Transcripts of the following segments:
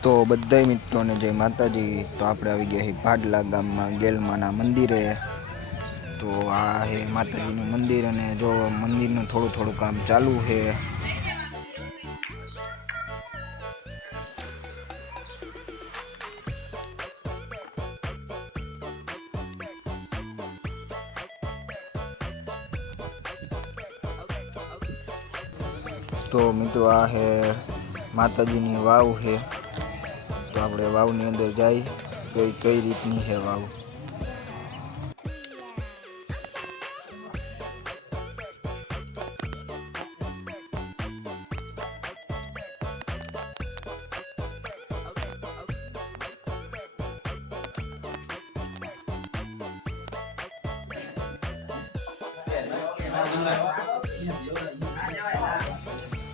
તો બધાય મિત્રોને જય માતાજી। તો આપણે આવી ગયા છીએ ભાડલા ગામમાં ગેલમાના મંદિરે। તો આ હે માતાજીનું મંદિર અને જો મંદિરનું થોડું થોડું કામ ચાલુ છે। તો મિત્રો આ હે માતાજીની વાવ છે। તો આપણે વાવની અંદર જઈ કઈ રીતની છે વાવ।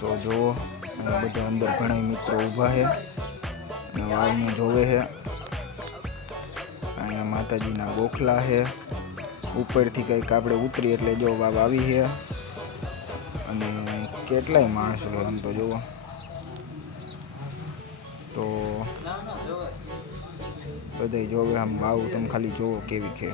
તો જો બધા અંદર ઘણા મિત્રો ઊભા છે અને વાવને જોવે છે। અહીંયા માતાજીના ગોખલા છે। ઉપરથી કંઈક આપણે ઉતરી એટલે જો વાવ આવી છે અને કેટલાય માણસો છે આમ તો જુઓ। તો બધાય જોવે આમ વાવ તમે ખાલી જોવો કેવી છે।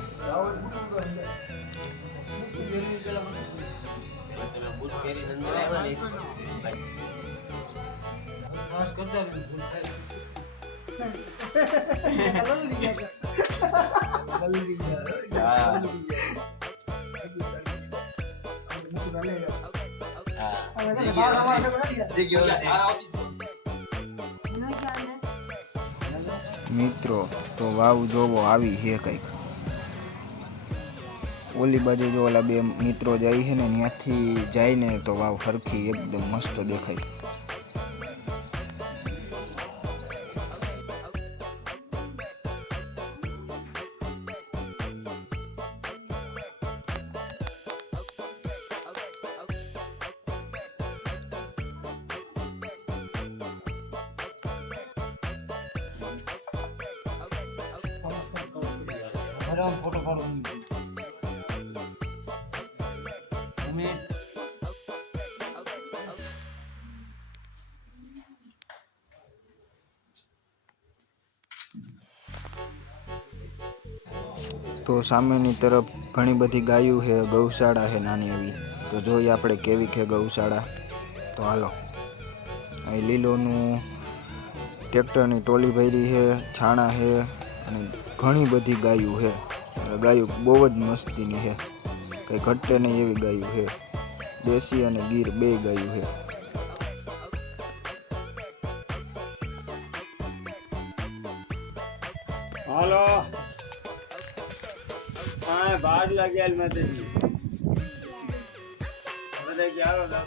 મિત્રો તો વાવ જોવો આવી છે કંઈક। ઓલી બાજુ જો ઓલા બે મિત્રો જાય છે ને ત્યાંથી જાય ને તો વાવ હરખી એકદમ મસ્ત દેખાય। फोटो पाड़ो તો સામેની તરફ ઘણી બધી ગાયો છે, ગૌશાળા છે નાની એવી। તો જોઈએ આપણે કેવી છે ગૌશાળા। તો હાલો અહીં લીલોનું ટ્રેક્ટરની ટોલી ભરી છે, છાણા છે અને ઘણી બધી ગાયો છે। ગાયો બહુ જ મસ્તીની છે, કંઈ ઘટે નહીં એવી ગાયો છે। દેશી અને ગીર બે ગાયો છે। हेलो हाँ बाद लगे मत जी बता क्या हो रहा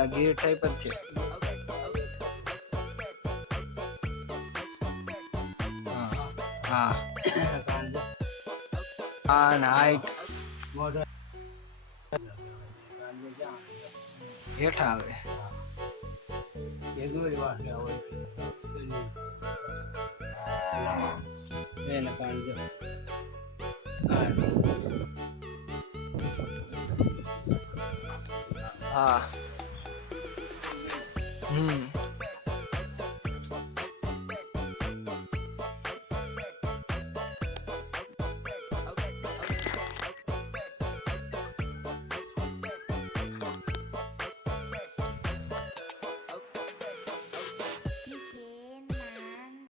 આ ગીર ટાઈપ જ છે। હા આ નાઈટ હેઠા આવે હા